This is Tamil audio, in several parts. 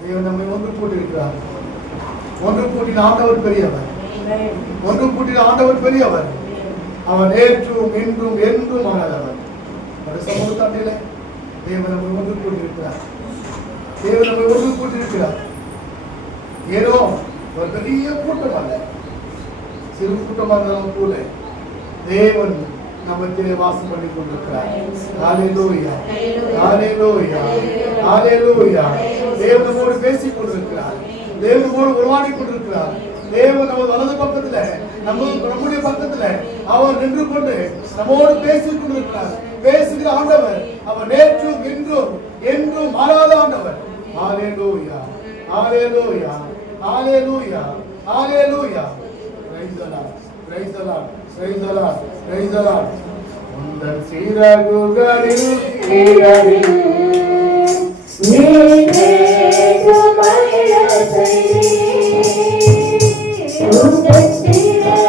தேவன் நம்மை ஒன்று கூட்டியிருக்கிறார். ஒன்று கூட்டின ஆண்டவர் பெரியவர். ஒன்று கூட்டின ஆண்டவர் பெரியவர். அவர் நேற்றும் இன்றும் என்றும் ஆனவர். சமூகத்தாண்டிலே தேவன் நம்மை ஒன்று கூட்டியிருக்கிறார். தேவன் நம்மை ஒன்று கூட்டியிருக்கிறார். ஏதோ ஒரு பெரிய கூட்டம் அல்ல, சிறு கூட்டமாக இருந்தாலும் கூட தேவன் நம்மத்திலே வாசம் பண்ணி கொண்டிருக்கிறார். ஹல்லேலூயா, ஹல்லேலூயா, ஹல்லேலூயா. தேவன் நம்மோடு பேசிக் கொண்டிருக்கிறார். தேவன் நம்மோடு உருவாடி கொண்டிருக்கிறார். தேவன் நமது வலது பக்கத்துல, நம்முடைய பக்கத்துல அவர் நின்று கொண்டு நம்மோடு பேசிக் கொண்டிருக்கிறார். பேசுகிற ஆண்டவர் அவர் நேற்றும் இன்றும் என்றும் மாறாத ஆண்டவர். ஹல்லேலூயா, ஹல்லேலூயா, ஹல்லேலூயா, ஹல்லேலூயா. Praise the Lord, praise the Lord, praise the Lord, praise the Lord. உந்தன் சிறகுகளில் நீரடில் நீரே சுமைய செய்தி உந்தன் சிறகுகளில்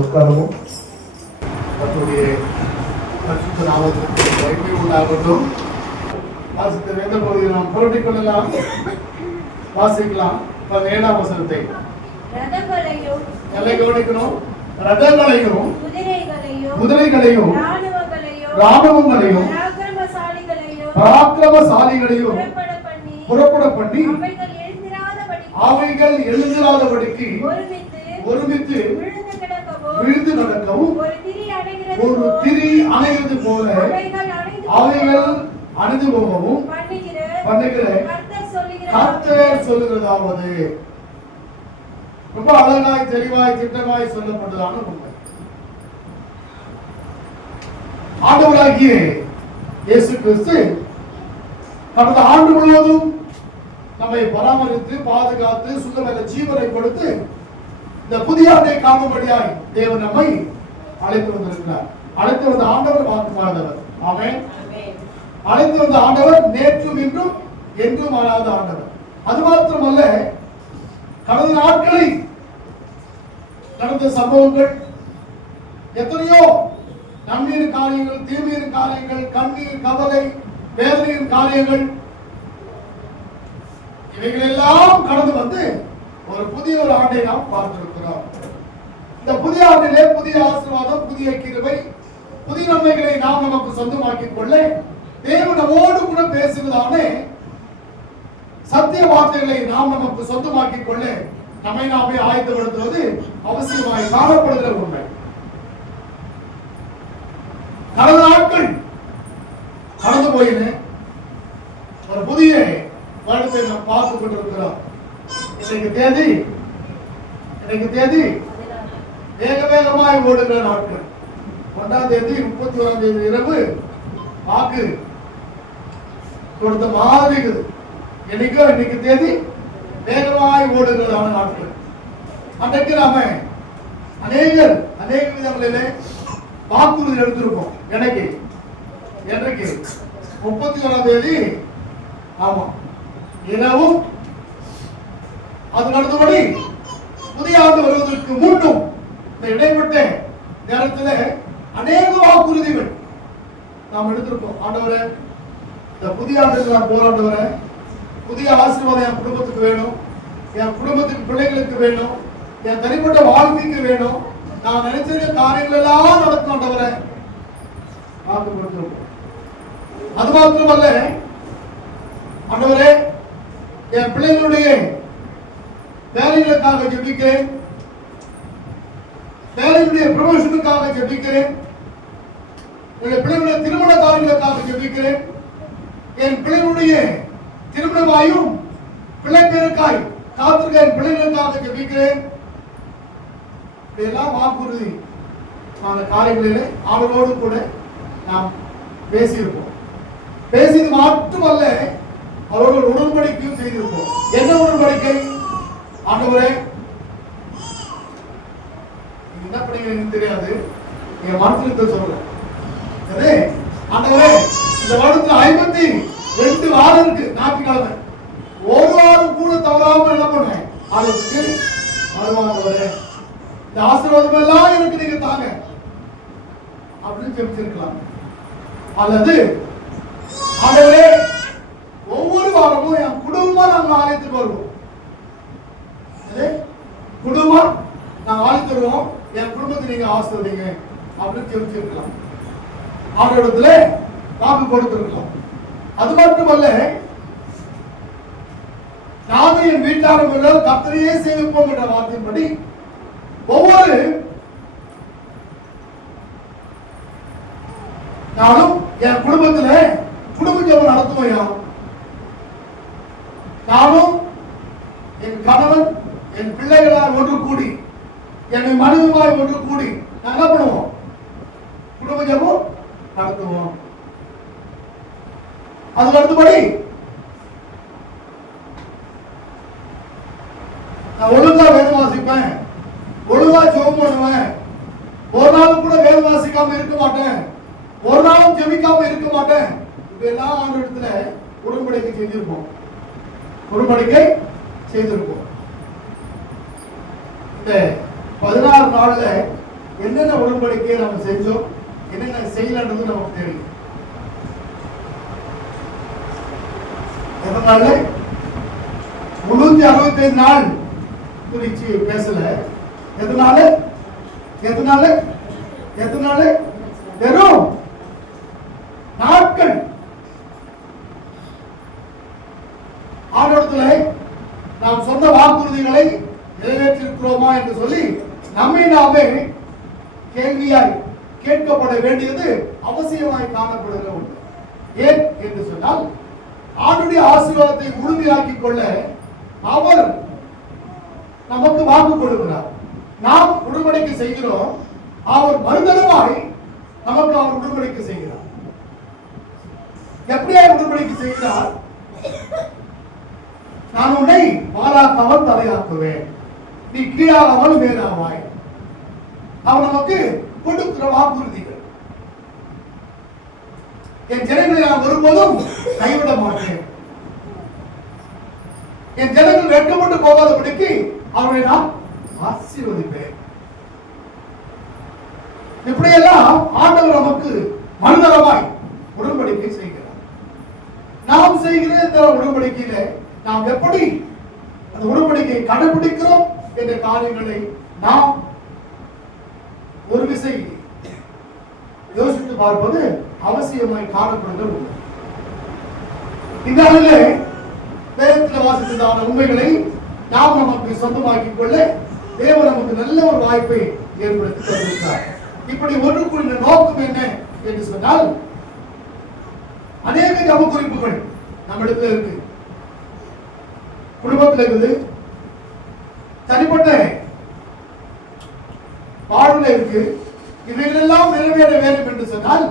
உட்காரவும் நம்முடைய பரிசுத்த நாமத்திற்கு மகிமை உண்டாகட்டும். வாசித்த வேத பகுதியை நாம் புரட்டிக் கொள்ளலாம், வாசிக்கலாம். 17ஆம் வசனத்தை நல்லா கவனிக்கணும். ரதங்களையும் குதிரைகளையும் ராணுவங்களையும் பராக்கிரமசாலிகளையும் புறப்பட பண்ணி அவைகள் எழுந்திராதபடிக்கு ஒருமித்து விழுந்து நடக்கவும் ஒரு திரி அணைகிறது போல அவைகள் அணைந்து போகவும் பண்ணுகிற கர்த்தர் சொல்லுகிறதாவது. ரொம்ப அழகாய் தெளிவாய் திட்டமாய் சொல்லப்பட்டதான உண்மை. ஆண்டவராகிய இயேசு கிறிஸ்து கடந்த ஆண்டு முழுவதும் நம்மை பராமரித்து பாதுகாத்து சுத்தமல்ல ஜீவனை கொடுத்து இந்த புதிய ஆண்டை காணும்படியாய் தேவன் நம்மை அழைத்து வந்திருக்கிறார். அழைத்து வந்த ஆண்டவர் மாறாதவர். ஆமென். அழைத்து வந்த ஆண்டவர் நேற்றும் இன்றும் என்றும் மாறாத ஆண்டவர். அது மாத்திரமல்ல, கடந்த நாட்களில் நடந்த சம்பவங்கள் எத்தனையோ நன்மையின் காரியங்கள், தீமையின் காரியங்கள், கண்ணீர், கவலை, வேதனையின் காரியங்கள், இவைகள் எல்லாம் கடந்து வந்து ஒரு புதிய ஒரு ஆண்டை நாம் பார்த்திருக்கிறோம். இந்த புதிய ஆண்டிலே புதிய ஆசீர்வாதம், புதிய கிருபை, புதிய நன்மைகளை நாம் நமக்கு சொந்தமாக்கிக் கொள்ள தேவன் நம்மோடு கூட பேசுவதான சத்திய வார்த்தைகளை நாம் நமக்கு சொந்தமாக்கிக் கொள்ள நம்மை நாமே ஆயத்தப்படுத்துவது அவசியமாய் காணப்படுகிற உண்மை. கடந்த நாட்கள் கடந்து போயின, ஒரு புதிய வருடத்தை நாம் பார்த்துக் கொண்டிருக்கிறோம். இன்னைக்கு தேதி வேக வேகமாய் ஓடுகிற நாட்கள். 1ஆம் தேதி 31ஆம் தேதி இரவு வாக்கு கொடுத்த மாதிரி இருக்குது. இன்னைக்கு தேதி வேகமாய் ஓடுகிறதான நாட்கள். அன்றைக்கு நாம அநேக விதங்களிலே வாக்குறுதி எடுத்திருப்போம். எனக்கு என்றைக்கு 31ஆம் தேதி. ஆமா, இரவும் அதுக்கு அடுத்தபடி புதிய ஆண்டு வருவதற்கு முன்னும் இந்த இடைப்பட்ட நேரத்தில் அநேக வாக்குறுதிகள் நாம் எடுத்திருக்கோம். ஆண்டவரே, இந்த புதிய ஆண்டுக்கு நான் போராண்டவரே, புதிய ஆசீர்வாதம் என் குடும்பத்துக்கு வேணும், என் குடும்பத்துக்கு பிள்ளைகளுக்கு வேணும், என் தனிப்பட்ட வாழ்க்கைக்கு வேணும், நான் நினைச்சிருக்க காரியங்கள் எல்லாம் நடத்தினவரே வாக்கு கொடுத்திருக்கோம். அது மாத்திரமல்ல ஆண்டவரே, என் பிள்ளைகளுடைய வேலைகளுக்காக ஜெபிக்கிறேன், வேலையுடைய ப்ரமோஷனுக்காக ஜெபிக்கிறேன், என் பிள்ளைகளுடைய திருமண காரியங்களுக்காக ஜெபிக்கிறேன், என் பிள்ளைகளுடைய திருமணமாயும் பிள்ளை பேருக்காய் காத்திருக்க என் பிள்ளைகளுக்காக ஜெபிக்கிறேன். இதெல்லாம் வாக்குறுதி காரியங்களிலே அவரோடு கூட நாம் பேசியிருப்போம். பேசியது மட்டுமல்ல, அவர்கள் உடன்படிக்கையும் செய்திருப்போம். என்ன உடன்படிக்கை? ஆண்டவரே, என்ன பண்ணீங்கன்னு தெரியாது, என் மனசுல சொல்றேன். ஆண்டவரே, இந்த வருடத்துல 52 வாரம் இருக்கு, ஞாயிற்றுக்கிழமை ஒரு வாரம் கூட தவறாம என்ன பண்ணுவேன், அதுக்கு வருவாங்க. இந்த ஆசீர்வாதம் எல்லாம் எனக்கு நீங்க தாங்க அப்படின்னு ஜெபிச்சிருக்கலாம். அல்லது ஆண்டவரே, ஒவ்வொரு வாரமும் என் குடும்பமா நாங்கள் ஆலயத்துக்கு வருவோம், குடும்பம் நாங்கள் ஆலயத்துக்கு வருவோம், என் குடும்பத்தை நீங்க ஆசீர்வதிங்க அப்படின்னு ஜெபிச்சிருக்கலாம். அவரிடத்துல வாக்கு கொடுத்திருக்கலாம். அது மட்டுமல்ல, நானும் என் வீட்டாரும் கர்த்தரையே சேவிப்போம் என்ற வார்த்தையின்படி ஒவ்வொரு நானும் என் குடும்பத்துல குடும்ப ஜெபம் நடத்துவையா. நானும் என் கணவன் என் பிள்ளைகளால் ஒன்று கூடி, என் மனைவிமாய் ஒன்று கூடி நான் என்ன பண்ணுவோம், குடும்ப ஜெபம் நடத்துவோம். அதுக்கு அடுத்தபடி நான் ஒழுங்கா வேதம் வாசிப்பேன், ஒழுங்கா ஜெபம் பண்ணுவேன், ஒரு நாள் கூட வேதம் வாசிக்காம இருக்க மாட்டேன், ஒரு நாளும் ஜெபிக்காம இருக்க மாட்டேன். இதெல்லாம் ஆண்டு இடத்துல உடன்படிக்கை செஞ்சிருப்போம், உடன்படிக்கை செய்திருப்போம். இந்த 16 நாள்ல என்னென்ன உடன்படிக்கையை நம்ம செஞ்சோம், என்னென்ன செய்யலன்றது நமக்கு தெரியும். எதனால 365 நாள் குறிச்சு பேசல. எதனால எதனால எதனால வெறும் நாட்கள் ஆண்டவரத்துல நாம் சொன்ன வாக்குறுதிகளை நிறைவேற்றிருக்கிறோமா என்று சொல்லி நம்மை நாமே கேள்வியாய் கேட்கப்பட வேண்டியது அவசியமாய் காணப்படுகிற ஒன்று. ஏன் என்று சொன்னால், ஆண்டுடைய ஆசீர்வாதத்தை முழுமையாக்கிக் கொள்ள அவர் நமக்கு வாக்கு கொடுக்கிறார். நாம் உடன்படிக்கை செய்கிறோம், அவர் மறுதளவாய் நமக்கு அவர் உடன்படிக்கை செய்கிறார். எப்படியா உடன்படிக்கை செய்கிறார்? நான் உன்னை மாறாக்காமல் தலையாக்குவேன், நீ கீழாகாமல் மேலாவாய். அவர் நமக்கு கொடுக்கிற வாக்குறுதிகள். என் ஜனங்களை நான் ஒருபோதும் கைவிட மாட்டேன், என் ஜனங்கள் வெட்கப்பட்டு போகாதபடிக்கு அவரை நான் ஆசீர்வதிப்பேன். இப்படியெல்லாம் ஆண்டவர் நமக்கு மனதளவாய் உடன்படிக்கை செய்கிறார். நாம் செய்கிற இந்த உடன்படிக்கையில நாம் எப்படி அந்த உடன்படிக்கையை கடைபிடிக்கிறோம் என்ற காரியங்களை நாம் ஒரு விசை யோசித்து பார்ப்பது அவசியமாய் காணப்படுகிறது. இந்த அளவிலே வேதத்தில் வாசித்ததான உண்மைகளை நாம் நமக்கு சொந்தமாக்கிக் கொள்ள தேவன் நமக்கு நல்ல ஒரு வாய்ப்பை ஏற்படுத்தி தந்திருக்கிறார். இப்படி ஒன்று கூடிய நோக்கம் என்ன என்று சொன்னால், அநேக ஜப குறிப்புகள் நம்மிடத்தில் இருக்கு, குடும்பத்தில் இருக்குது, தனிப்பட்ட வாழ்வுல இருக்கு. இவைகளெல்லாம் நிறைவேற வேண்டும் என்று சொன்னால்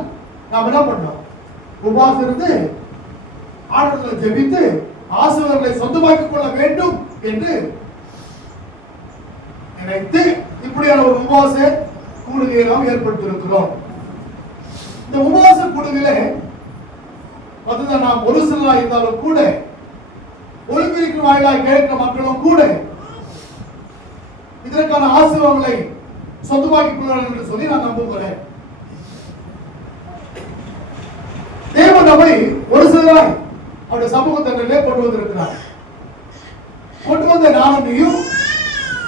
நாம் என்ன பண்ணோம், உபவாசம் இருந்து ஆண்டவரை ஜெபித்து ஆசீர்வாதங்களை சொந்தமாக்கிக் கொள்ள வேண்டும் என்று நினைத்து இப்படியான ஒரு உபவாச கூடுகையை நாம் ஏற்படுத்தியிருக்கிறோம். இந்த உபவாச கூடுகையில இடத்துல நாம் ஒரு சிலராக இருந்தாலும் கூட, ஒளிபெருக்கின் வாயிலாக கேட்கிற மக்களும் கூட இதற்கான ஆசீர்வாதங்களை சொந்தமாக்கிக் கொள்வார்கள் என்று சொல்லி நான் நம்புகிறேன். தேவன் நம்மை ஒரு சிலராய் அவருடைய சமூகத்திலே கொண்டு வந்திருக்கிறார். கொண்டு வந்த நானும் நீயும்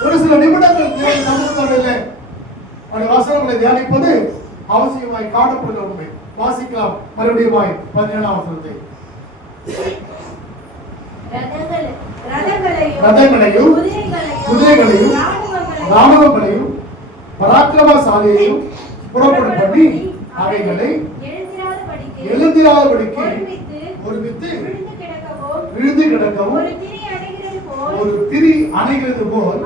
ஒரு சில நிமிடங்கள் தேவன் சமூகத்திலே அவருடைய வசனங்களை தியானிப்பது அவசியமாய் காணப்படுகிற உண்மை. வாசிக்கலாம் மறுபடியும் 17ஆம் வசனத்தை. ரதங்களையும் குதிரைகளையும் ராணுவங்களையும் பராக்கிரமசாலியையும் புறப்படும் பண்ணி அவைகளை எழுந்திராதபடிக்கு ஒருமித்து விழுந்து கிடக்கவும் ஒரு திரி அணைகிறது போல்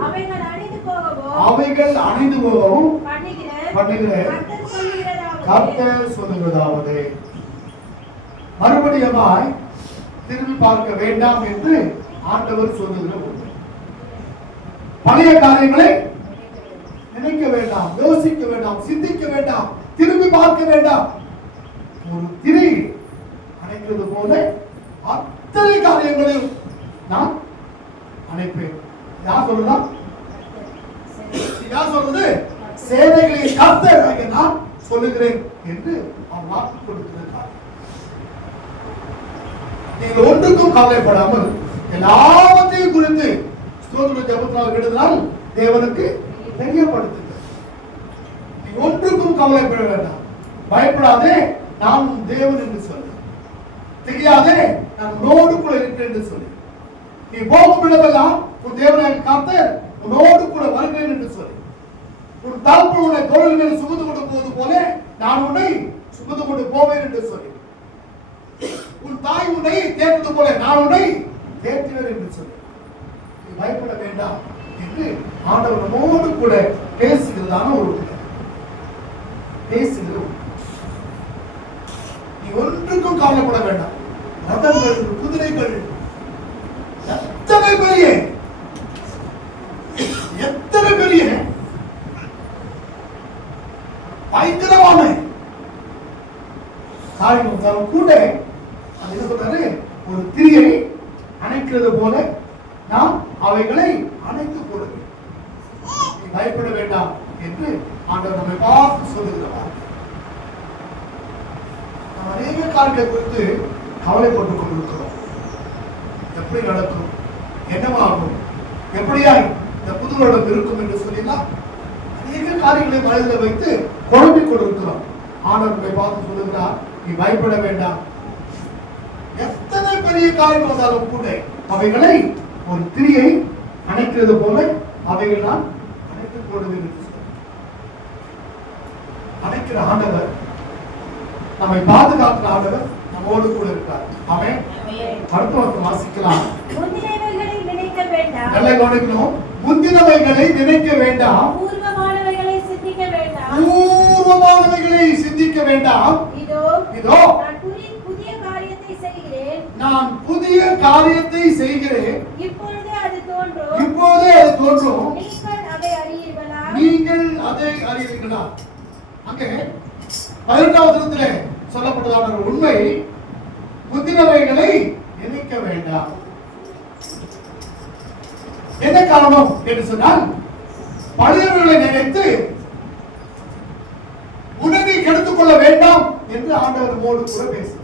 அவைகள் அணைந்து போகவும் பண்ணுகிற கர்த்தர் சொல்லுகிறதாவது, மறுபடியுமாய் திரும்பி பார்க்க வேண்டாம் என்று ஆண்டவர் சொல்லுகிற ஒன்று. பழைய காரியங்களை நினைக்க வேண்டாம், யோசிக்க வேண்டாம், சிந்திக்க வேண்டாம், திரும்பி பார்க்க வேண்டாம். ஒரு திரை அணைக்கிறது போல அத்தனை காரியங்களையும் நான் அணைப்பேன். யார் சொல்றதா? யார் சொல்றது? சேனைகளின் கர்த்தர் நான் சொல்லுகிறேன் என்று அவர் வாக்கு கொடுத்திருக்கிறார். நீங்கள் ஒன்றுக்கும் கவலைப்படாமல் எல்லாவற்றையும் குறித்து ஸ்தோத்திர ஜெபத்தினால் எழுதினால் தேவனுக்கு தெரியப்படுத்துங்கள். நீ ஒன்றுக்கும் கவலைப்பட வேண்டாம், பயப்படாதே, நான் தேவன் என்று சொல்லு. தெரியாதே, நான் உன்னோடு கூட இருக்கிறேன் என்று சொல்லு. நீ போகும் இடமெல்லாம் உன் தேவனாகிய கர்த்தர் உன்னோடு கூட வருகிறேன் என்று சொல்லு. உன் தகப்பன் உன்னை தோளின் மேல் சுமந்து கொண்டு போவது போல நான் உன்னை சுமந்து கொண்டு போவேன் என்று சொல்லி, உன் தாய் உன்னை தேர்ந்தது போல நான் உன்னை தேற்றுவேன் என்று சொல்லி, நீ பயப்பட வேண்டாம் என்று ஆண்டவர் நம்மோடு கூட பேசுகிறதான ஒரு பேசுகிறோம். நீ ஒன்றுக்கும் கவலைப்பட வேண்டாம். ரதங்கள், குதிரைகள் எத்தனை பெரிய பயங்கரமான காரியம் கூட அது என்ன சொல்றாரு? ஒரு திரியை அணைக்கிறது போல நாம் அவைகளை அணைத்து போடுவேன். நீ பயப்பட வேண்டாம் என்று ஆண்டவர் நம்மை பார்த்து சொல்லுகிறார். நாம் அநேக காரியங்களை குறித்து கவலைப்பட்டுக் கொண்டிருக்கிறோம். எப்படி நடக்கும், என்னவாகும், எப்படியாய் இந்த புது வருடம் இருக்கும் என்று சொல்லினால் அநேக காரியங்களை மனதில் வைத்து குழம்பிக் கொண்டிருக்கிறோம். ஆண்டவர் நம்மை பார்த்து சொல்லுகிறார், நீ பயப்பட வேண்டாம். எத்தனை பெரிய காரியம் வந்தாலும் கூட அவைகளை ஒரு திரியை அணைக்கிறது போல அவைகள் நான் அணைத்துக் கொள்வேன் என்று அணைக்கிற ஆண்டவர், நம்மை பாதுகாக்கிற ஆண்டவர் நம்மோடு கூட இருக்கார். அவன் அடுத்த வார்த்தை வாசிக்கலாம். நல்ல கவனிக்கணும். முந்தினவைகளை நினைக்க வேண்டாம், பூர்வமானவைகளை சிந்திக்க வேண்டாம். இதோ நான் புதிய காரியத்தை செய்கிறேன், இப்பொழுதே அது தோன்றும், நீங்கள் அதை அறியீர்களா? அங்கே 18வது வசனத்திலே சொல்லப்பட்டதான உண்மை, முந்தினவைகளை நினைக்க வேண்டாம். என்ன காரணம் என்று சொன்னால், பழையவர்களை நினைத்து உடனே கெடுத்துக் கொள்ள வேண்டாம் என்று ஆண்டவர் நம்மோடு கூட பேசுகிறார்.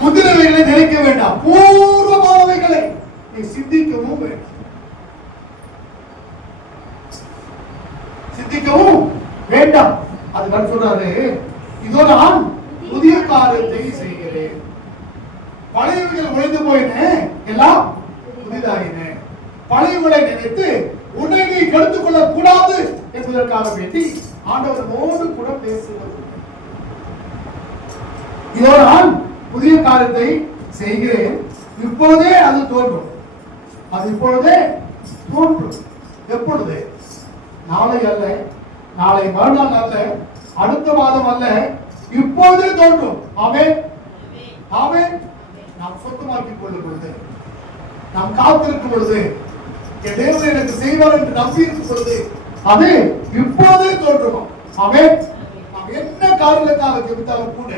முந்தினவைகளை நினைக்க வேண்டாம், பூர்வமானவைகளை நீ சிந்திக்கவும் வேண்டாம். சிந்திக்கவும் வேண்டாம். அதுதான் சொல்றாரு, இதோ நான் புதிய காரியத்தை செய்கிறேன், பழையவைகள் ஒழிந்து போயின, எல்லாம் புதிதாயின. பழையவர்களை நினைத்து உன்னை நீ கெடுத்துக் கொள்ள கூடாது என்பதற்காக வேண்டி ஆண்டவர் மோடு கூட பேசுவது. இதோ நான் புதிய காரியத்தை செய்கிறேன், இப்பொழுதே அது தோன்றும். அது இப்பொழுதே தோன்றும். எப்பொழுது? நாளை அல்ல, நாளை மறுநாள் அல்ல, அடுத்த மாதம் அல்ல, இப்பொழுதே தோன்றும். ஆமென், ஆமென். நாம் சொந்தமாக்கிக் கொள்ளும் பொழுது, நாம் காத்திருக்கும் பொழுது, என் தேவன் எனக்கு செய்வார் என்று நம்பி இருக்கும் பொழுது, அது இப்போதே தோன்றும். ஆமென். நாம் நாம் என்ன காரியங்களுக்காக ஜெபித்தாலும் கூட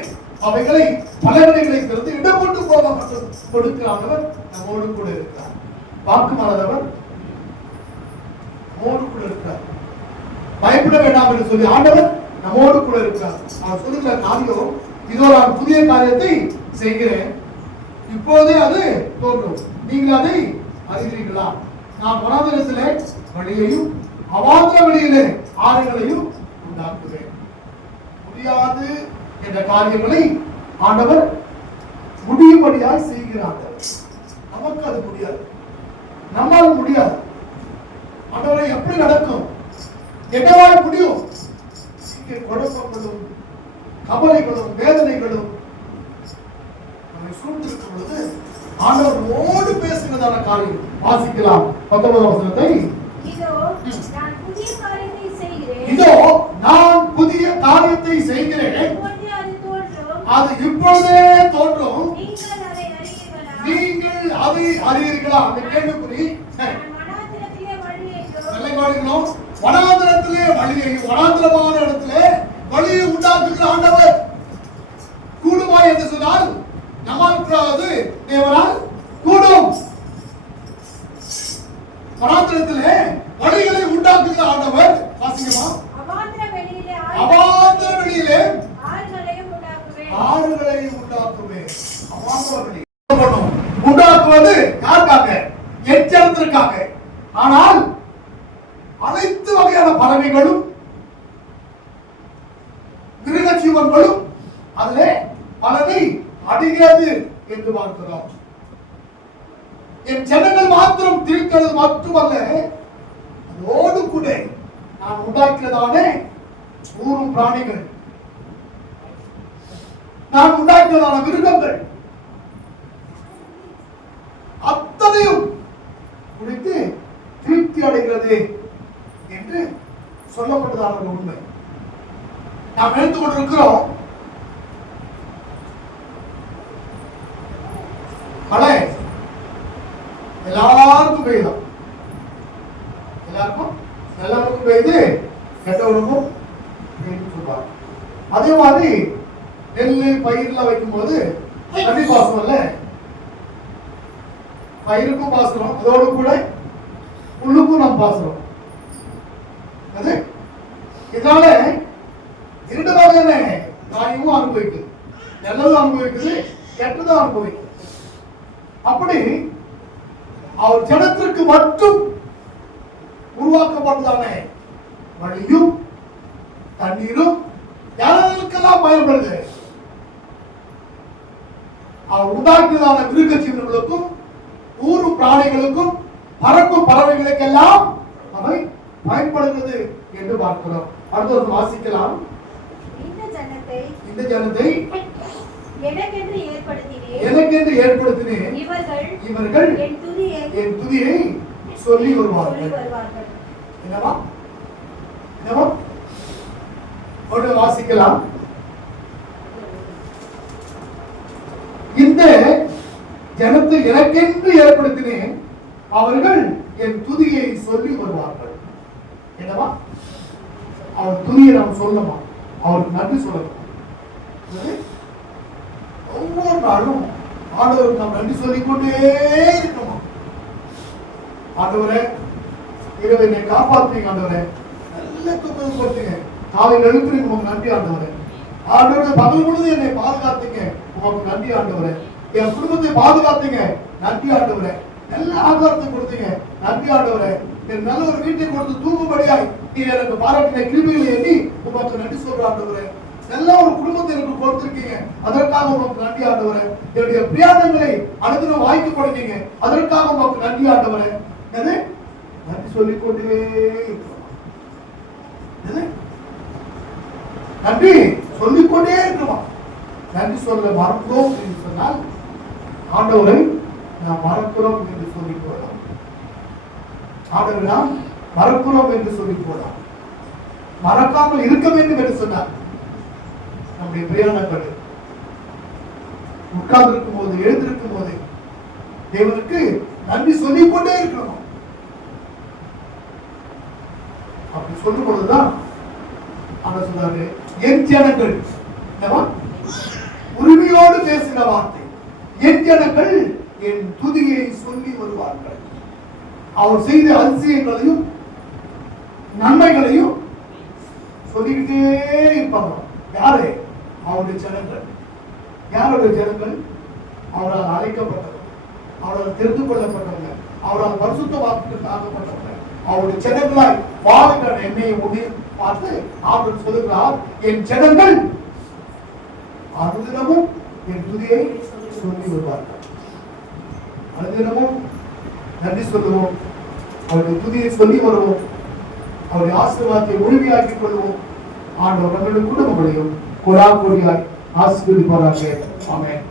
அவைகளை பலவடைகளை திறந்து இடம் கொண்டு போக மட்டும் கொடுக்கிறானவர் நம்மோடு கூட இருக்கிறார். வாக்குமானவர் நம்மோடு கூட இருக்கிறார். பயப்பட வேண்டாம் என்று சொல்லி ஆண்டவர் நம்மோடு கூட இருக்கிறார். அவர் சொல்லுகிற காரியம், இதோ நான் புதிய காரியத்தை செய்கிறேன், இப்போதே அது தோன்றும், நீங்கள் அதை அறிகிறீர்களா? நான் வனாந்திரத்திலே வழியையும் அவாந்திர வழியிலே ஆறுகளையும் உண்டாக்குவேன். முடியாது என்ற காரியங்களை ஆண்டவர் முடியும்படியாய் செய்கிறார். நமக்கு அது முடியாது, நம்மால் முடியாது. ஆண்டவரை எப்படி நடக்கும், என்னவாய் முடியும்? இங்கே குழப்பங்களும் கவலைகளும் வேதனைகளும் நம்மை சூழ்ந்திருக்கும் பொழுது ஆண்டவரோடு பேசுகிறதான காரியம் வாசிக்கலாம். 19ஆம் வசனத்தை, இதோ நான் புதிய காரியத்தை செய்கிறேன், அது இப்பொழுதே தோன்றும், நீங்கள் அதை அறியீர்களா? அந்த கேள்விக்குறி. வனாந்திரத்திலே வழியையும், வனாந்திரமான இடத்திலே வழியை உண்டாக்குகிற ஆண்டவர் கூடுமா என்று சொன்னால் நம்மால் தேவனால் கூடும். வனாந்திரத்திலே வழிகளை உண்டாக்குகிற ஆண்டவர் வாசிக்கமா, அவாந்திர வெளியிலே ஆறுகளையும் உண்டாக்குவேன். அவாந்திர வெளி உண்டாக்குவது யாருக்காக? எச்சரித்திற்காக. ஆனால் அனைத்து வகையான பறவைகளும் மிருக ஜீவன்களும் அதிலே பலனை அடைகிறது என்று பார்க்கிறோம். என் ஜனங்கள் மாத்திரம் தீர்க்கிறது மட்டுமல்ல, அதோடு கூட நான் உண்டாக்கிறதானே ஊரும் பிராணிகள், நான் உண்டாக்கிறதான மிருகங்கள் அத்தனையும் குறித்து திருப்தி அடைகிறது என்று சொல்லப்பட்டதான ஒரு உண்மை. நாம் எடுத்துக் கொண்டிருக்கிறோம். மழை எல்லாருக்கும் பெய்யுதான், எல்லாருக்கும் பெய்து கெட்டவனுக்கும் சொல்றாங்க. அதே மாதிரி நெல்லு பயிர்ல வைக்கும் போது தண்ணி பாசனம் இல்ல, பயிருக்கும் பாசனம், அதோடு கூட புல்லுக்கும் நாம் பாசனம். அது இதனால இரண்டு வகையான காரியமும் அனுபவிக்குது, நல்லதும் அனுபவிக்குது, கெட்டதும் அனுபவிக்குது. அப்படி அவர் ஜனத்திற்கு மட்டும் உருவாக்கப்பட்டதான வழியும் தண்ணீரும் யாருக்கெல்லாம் பயன்படுது? அவர் உண்டாக்கியதான மிருக ஜீவன்களுக்கும் ஊரும் பிராணிகளுக்கும் பறக்கும் பறவைகளுக்கெல்லாம் அவை பயன்படுகிறது என்று பார்க்கிறோம். அடுத்த வாசிக்கலாம். இந்த ஜனத்தை எனக்கென்று ஏற்படுத்தினேன், இவர்கள் என் துதியை சொல்லி வருவார்கள். என்னவா என்னவா வாசிக்கலாம். இந்த ஜனத்தை எனக்கென்று ஏற்படுத்தினேன், அவர்கள் என் துதியை சொல்லி வருவார்கள். என்னவா? அவர் துதியை நாம் சொல்லணுமா? அவருக்கு நன்றி சொல்லணும். ஒவ்வொரு நாளும் ஆண்டவருக்கு நாம் நன்றி சொல்லிக்கொண்டே இருக்கணும். ஆண்டவரே, இரவு என்னை காப்பாற்றுங்க, ஆண்டவரே நல்ல தூக்கம் கொடுத்தீங்க, காலையில் எழுப்புறீங்க, உங்களுக்கு நன்றி ஆண்டவரே. ஆண்டவரே, பகல் முழுது என்னை பாதுகாத்தீங்க, உங்களுக்கு நன்றி ஆண்டவரே. என் குடும்பத்தை பாதுகாத்தீங்க, நன்றி ஆண்டவரே. நல்ல ஆகாரத்தை கொடுத்தீங்க, நன்றி ஆண்டவரே. என் நல்ல ஒரு வீட்டை கொடுத்து தூங்கும்படியாய் நீ எனக்கு பாராட்டின கிருபைகளை எண்ணி உங்களுக்கு நன்றி சொல்ற ஆண்டவரே. நல்ல ஒரு குடும்பத்தை எனக்கு கொடுத்திருக்கீங்க, அதற்காக உங்களுக்கு நன்றி ஆண்டவரே. என்னுடைய பிரயாணங்களை அனுதினம் வாய்க்கு கொடுத்தீங்க, அதற்காக உங்களுக்கு நன்றி ஆண்டவரே. நன்றி சொல்லிக்கொண்டே நன்றி சொல்லிக்கொண்டே இருக்குமா? நன்றி சொல்ல மறந்தோம் என்று சொன்னால் ஆண்டவரை நாம் மறக்கிறோம் என்று சொல்லி போடலாம். ஆண்டவரை நாம் மறக்கிறோம் என்று சொல்லி போடலாம். மறக்காமல் இருக்க வேண்டும் என்று சொன்னார். நம்முடைய பிரயாணங்கள் உட்கார்ந்து இருக்கும் போது, எழுந்திருக்கும் போது தேவனுக்கு நன்றி சொல்லிக்கொண்டே இருக்கணும். அப்படி சொல்லும் பொழுதுதான் ஆனா சொன்னாரு என் ஜனங்கள், உரிமையோடு பேசின வார்த்தை, என் ஜனங்கள் என் துதியை சொல்லி வருவார்கள். அவர் செய்த அதிசயங்களையும் நன்மைகளையும் சொல்லிக்கிட்டே இருப்பாங்க. யாரு? அவருடைய ஜனங்கள். யாருடைய ஜனங்கள்? அவரால் அழைக்கப்பட்டவங்க, அவரால் தெரிந்து கொள்ளப்பட்டவங்க, அவரால் பரிசுத்த வாக்குக்கு ஆக்கப்பட்டவங்க, அவருடைய ஜனங்களாய் வாழ்கிற என்னை பார்த்து அவர் சொல்லுகிறார், என் ஜனங்கள் அனுதினமும் என் துதியை சொல்லி வருவார்கள். அனுதினமும் நன்றி சொல்லுவோம், அவருடைய துதியை சொல்லி வருவோம், அவருடைய ஆசீர்வாதத்தை முழுமையாக்கிக் கொள்வோம். ஆண்டவர் நம்மளுடைய குடும்பங்களையும் கொடாக்கொடியாய் ஆசீர்வதிப்பாராக. ஆமென்.